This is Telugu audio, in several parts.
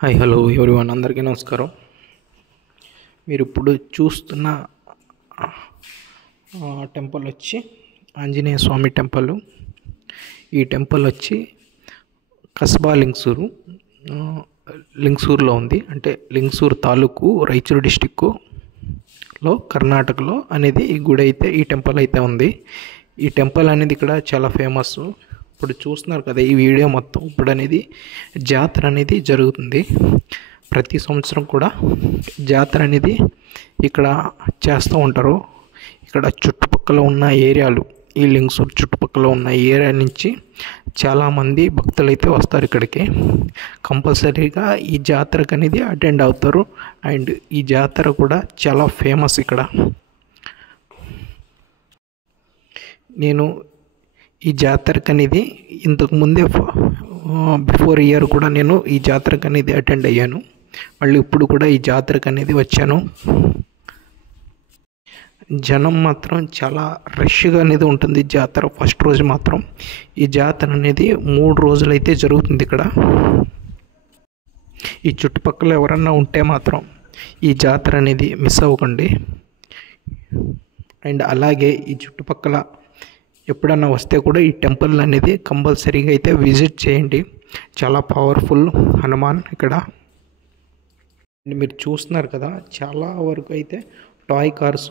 హాయ్ హలో ఎవ్రీవన్, అందరికీ నమస్కారం. మీరు ఇప్పుడు చూస్తున్న టెంపుల్ వచ్చి ఆంజనేయ స్వామి టెంపుల్. ఈ టెంపుల్ వచ్చి కస్బా లింగసూరులో ఉంది. అంటే లింగసూరు తాలూకు రాయచూరు డిస్టిక్లో కర్ణాటకలో అనేది ఈ గుడి అయితే, ఈ టెంపుల్ అయితే ఉంది. ఈ టెంపుల్ అనేది ఇక్కడ చాలా ఫేమస్. ఇప్పుడు చూస్తున్నారు కదా ఈ వీడియో మొత్తం. ఇప్పుడు అనేది జాతర అనేది జరుగుతుంది. ప్రతి సంవత్సరం కూడా జాతర అనేది ఇక్కడ చేస్తూ ఉంటారు. ఇక్కడ చుట్టుపక్కల ఉన్న ఏరియాలు, ఈ లింగసూరు చుట్టుపక్కల ఉన్న ఏరియా నుంచి చాలామంది భక్తులు అయితే వస్తారు ఇక్కడికి. కంపల్సరీగా ఈ జాతరకు అనేది అటెండ్ అవుతారు. అండ్ ఈ జాతర కూడా చాలా ఫేమస్ ఇక్కడ. నేను ఈ జాతరకు అనేది ఇంతకుముందే బిఫోర్ ఇయర్ కూడా నేను ఈ జాతరకు అనేది అటెండ్ అయ్యాను. మళ్ళీ ఇప్పుడు కూడా ఈ జాతరకు అనేది వచ్చాను. జనం మాత్రం చాలా రష్గా అనేది ఉంటుంది జాతర. ఫస్ట్ రోజు మాత్రం ఈ జాతర అనేది 3 రోజులైతే జరుగుతుంది ఇక్కడ. ఈ చుట్టుపక్కల ఎవరన్నా ఉంటే మాత్రం ఈ జాతర అనేది మిస్ అవ్వకండి. అండ్ అలాగే ఈ చుట్టుపక్కల ఎప్పుడన్నా వస్తే కూడా ఈ టెంపుల్ అనేది కంపల్సరీగా అయితే విజిట్ చేయండి. చాలా పవర్ఫుల్ హనుమాన్ ఇక్కడ. మీరు చూస్తున్నారు కదా, చాలా వరకు అయితే టాయ్ కార్స్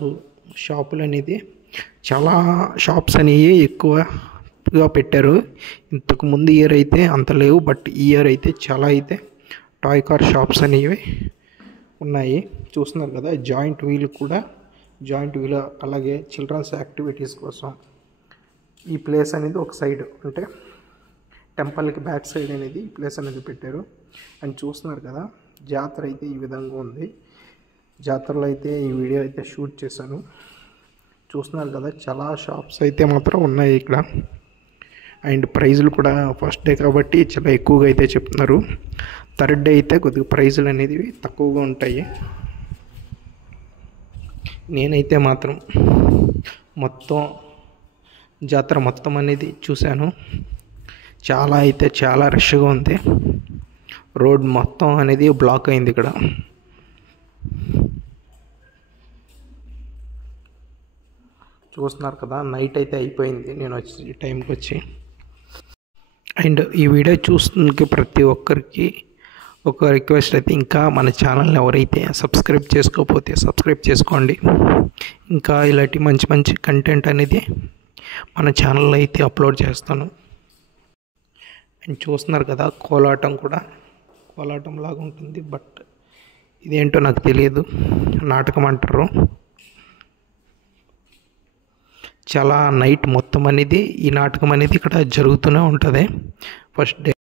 షాపులు అనేది, చాలా షాప్స్ అనేవి ఎక్కువగా పెట్టారు. ఇంతకు ముందు ఇయర్ అయితే అంత లేవు, బట్ ఈ ఇయర్ అయితే చాలా అయితే టాయ్ కార్ షాప్స్ అనేవి ఉన్నాయి. చూస్తున్నారు కదా, జాయింట్ వీల్ అలాగే చిల్డ్రన్స్ యాక్టివిటీస్ కోసం ఈ ప్లేస్ అనేది ఒక సైడ్, అంటే టెంపుల్కి బ్యాక్ సైడ్ అనేది ఈ ప్లేస్ అనేది పెట్టారు. అండ్ చూస్తున్నారు కదా, జాతర అయితే ఈ విధంగా ఉంది. జాతరలో అయితే ఈ వీడియో అయితే షూట్ చేశాను. చూస్తున్నారు కదా, చాలా షాప్స్ అయితే మాత్రం ఉన్నాయి ఇక్కడ. అండ్ ప్రైజులు కూడా ఫస్ట్ డే కాబట్టి చాలా ఎక్కువగా అయితే చెప్తున్నారు. థర్డ్ డే అయితే కొద్దిగా ప్రైజులు అనేది తక్కువగా ఉంటాయి. నేనైతే మాత్రం జాతర మొత్తం అనేది చూశాను. చాలా రష్గా ఉంది. రోడ్ మొత్తం అనేది బ్లాక్ అయింది ఇక్కడ. చూస్తున్నారు కదా, నైట్ అయితే అయిపోయింది నేను వచ్చి టైంకి వచ్చి. అండ్ ఈ వీడియో చూస్తున్న ప్రతి ఒక్కరికి ఒక రిక్వెస్ట్ అయితే, ఇంకా మన ఛానల్ని ఎవరైతే సబ్స్క్రైబ్ చేసుకోకపోతే సబ్స్క్రైబ్ చేసుకోండి. ఇంకా ఇలాంటి మంచి కంటెంట్ అనేది మన ఛానల్లో అయితే అప్లోడ్ చేస్తాను. అండ్ చూస్తున్నారు కదా, కోలాటం లాగా ఉంటుంది. బట్ ఇదేంటో నాకు తెలియదు, నాటకం అంటారు. చాలా నైట్ మొత్తం అనేది ఈ నాటకం అనేది ఇక్కడ జరుగుతూనే ఉంటుంది. First day